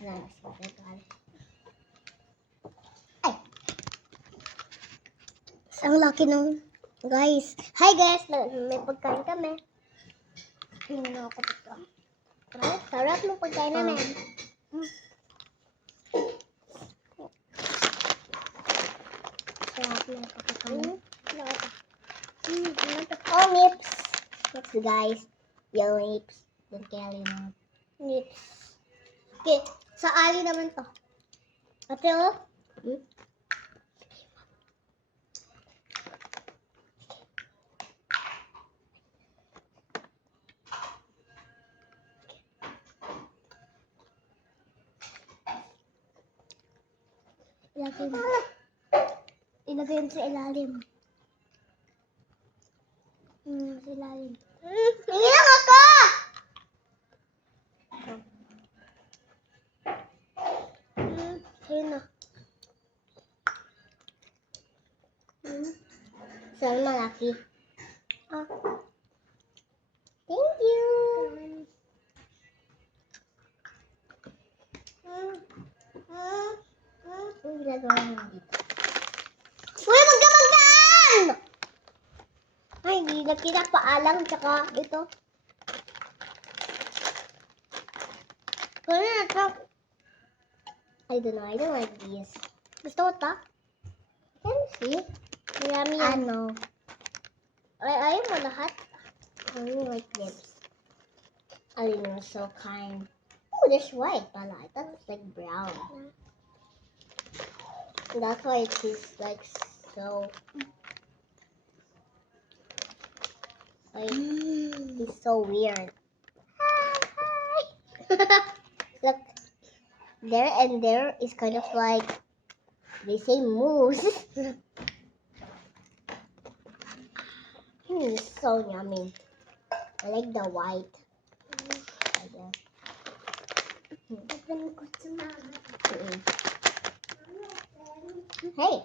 Ay! Ang laki ng... Guys! Hi guys! May pagkain kami. Tingnan na ako dito. Sarap ng pagkain namin. Sarap ng pagkain. Oh, nips! Nips guys. Yellow nips. Don't carry na. Nips. Okay. Sa ali naman to. Ate oh. Ilagay mo sa ilalim. Sa ilalim. Hindi lang ako! Ayun na. Saan malaki? Thank you! Ang ginagawa mo dito? Uy, magdamagdaan! Ay, hindi na kita paalang tsaka ito. Kaya na ito. I don't know, I don't like this. Gusto ko ito? Can you see? Marami yan. Ano? Ayaw mo lahat? I don't like this. Alin was so kind. Oh, there's white pala. I thought it was like brown. That's why it is like so. Like, it's so weird. Hi! Look, there and there is kind of like they say moose. It's so yummy. I like the white. Hey!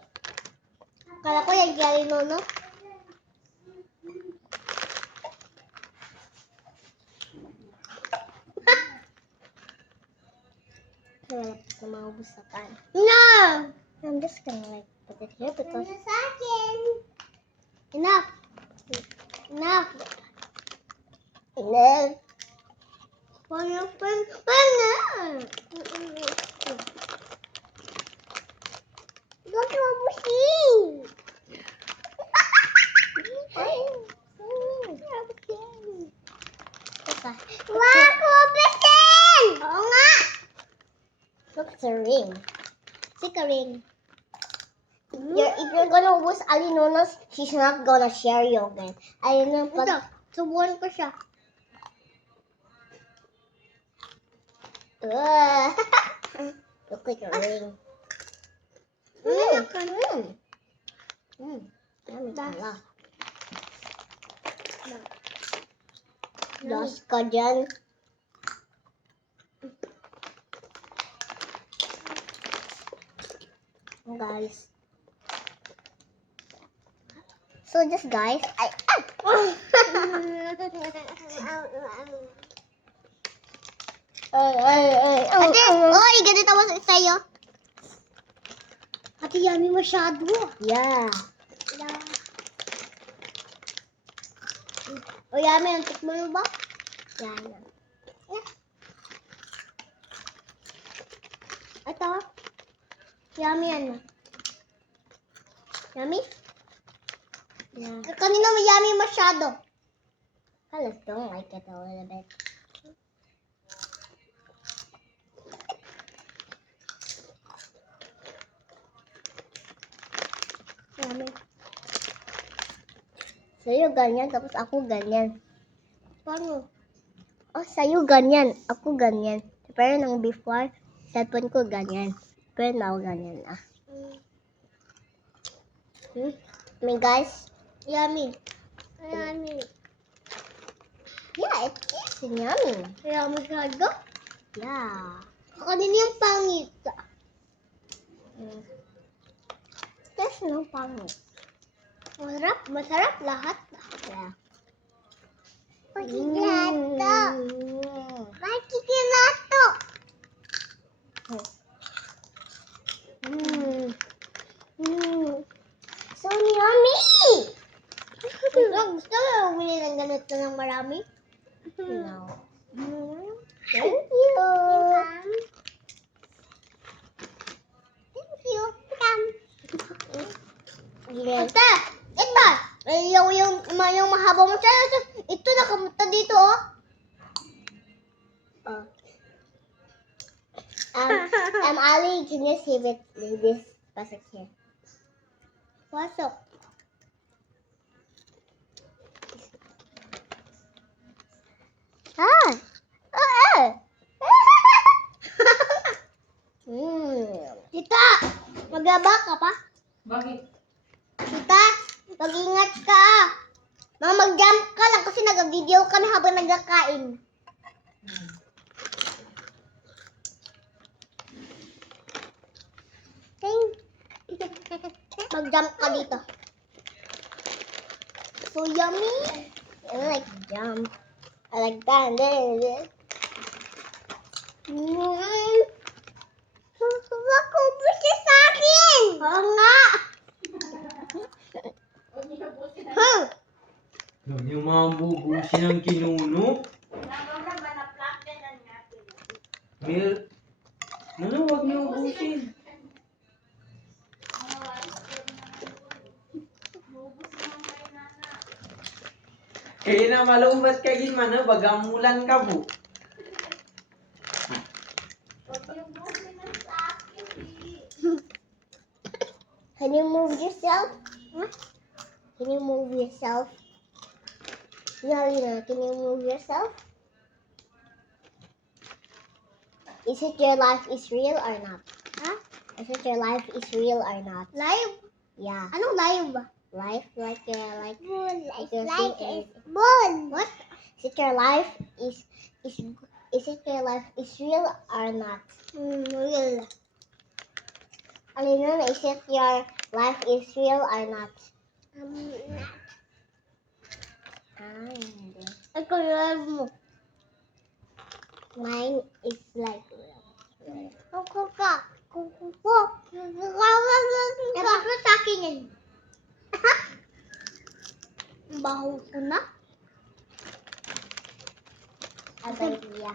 Kala ko yung jelly nono. No! I'm just gonna like put it here because... Enough! Enough! Enough! Enough! Don't ubusin! Wag ubusin! Oo nga! Look, it's a ring. It's like a ring. If you're gonna ubus Alinonos, she's not gonna share you again. Ayun na, ito, subuhan ko siya. Look like a ring. Yummy pala. Lost ka dyan. Guys. So just guys, Ate, ganito ako sa'yo. Ate, yummy masyado. Yeah. O, yummy, ang tikman mo ba? Yan. Ito. Yummy yan. Yummy? Yeah. Kanina may yummy masyado. I just don't like it a little bit. Yummy. Sa'yo ganyan, tapos ako ganyan. Paano? Oh, sa'yo ganyan, ako ganyan. Pero nang before, cellphone ko ganyan. Pero now ganyan na. I mean, guys, yummy. Yummy. Yeah, it is yummy. Kaya masyado? Yeah. Kanina yung pangit. There's no pangit. Masarap lahat. Yeah. Makikinato. Makikinato. So yummy! Gusto mo bumili ng ganito ng marami? No. Thank you. Thank you. Ate, ito. Yung mahaba mo siya. Ito nakamunta dito, oh. Ali, can you save it? This pasok here. Pasok. Tita, maglaba ka pa? Bakit? Tita, mag-ingat ka. Mag-jump ka lang kasi nag-video kami habang nagkakain. Mag-jump ka dito. So yummy. I like jump. I like that. Wag ko busi sa akin. Oo nga. Huwag niyo mabubusin ang kinuno. Huwag niyo ubusin. Kaya na malubat ka gimana, bagamulan ka po. Can you move yourself? Huh? Can you move yourself? No, can you move yourself? Is it your life is real or not? Huh? Is it your life is real or not? Live? Yeah. Anong live? Life like like bull. Like is bull. What? Is it your life is it your life is real or not? Real. Alina, is it your life is real or not? Not. Hindi. Ikaw real mo. Mine is like real. Kuko ka. Kuko. Dapat mo sa akin yan. Baho ko na. Abay niya.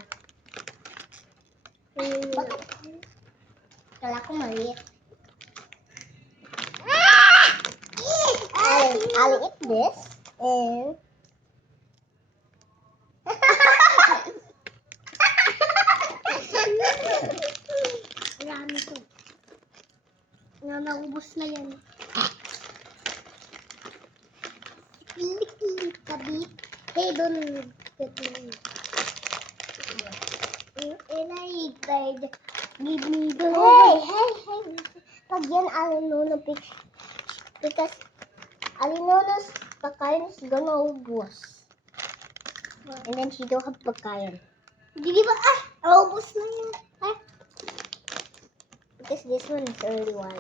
Bakit? Kala ko maliit. I'll eat this and marami ko. Naubos na yan. Kilik kabit. Hey, don't get me. And I tried. Give me the. Hey. Pag yan, Alinono because Alinono's pagkain is gonna ubos. And then she don't have pagkain. Hindi ba? Ubos na yan. Because this one is already one.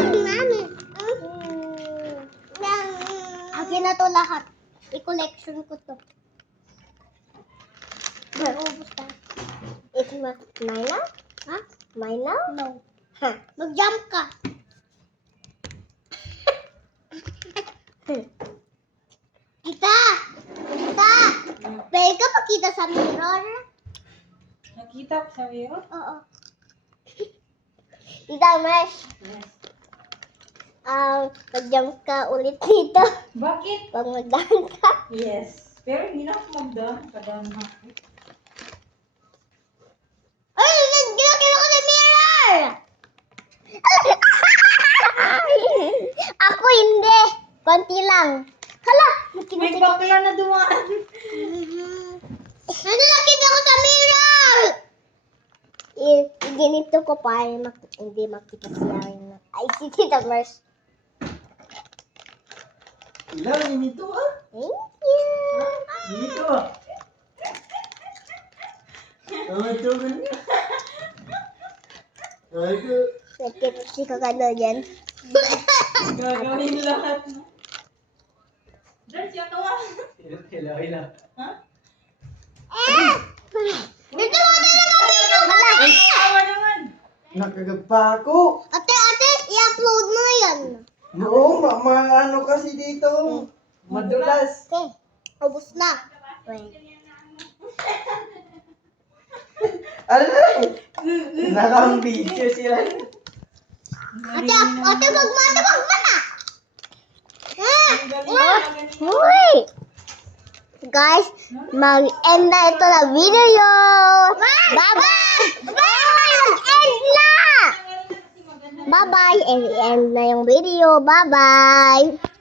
Mami. Akin na to lahat. I-collection ko to. Ubos na. It's mine now? Ha? Mine now? No. Huh. Mag-jump ka. Kita! Pwede ka pakita sa mirror? Nakita ko sa mirror? Oo. Tita Mesh. Yes. Mag-jump ka ulit dito. Bakit? Pag mag-daan ka. Yes. Pero hindi na ako magdaan. Padaan ako. Ay! Ginagawa ko sa mirror! Ako hindi. Konti lang. Hala! May bakla na dumaan. Nakita ko sa mirror! Ganito ko pa. Hindi makita siya. Ay, si Tita Mers. Ilang nito ah? Thank you. Dito ah. Ito ganyan. Ito. Sakit si kakano dyan. Gagawin lahat. Dance yung tawa. Hila. Dito nakagagpa ako. Ate, i-upload mo yan. Oo, ano kasi dito. Madulas. Okay, ubos na. Wait. Ano na? Nakang-video sila. Ate, wag mo na. Uy! Guys, mag-end na ito na video. Bye-bye! Mag-end na! Bye-bye! End na yung video. Bye-bye!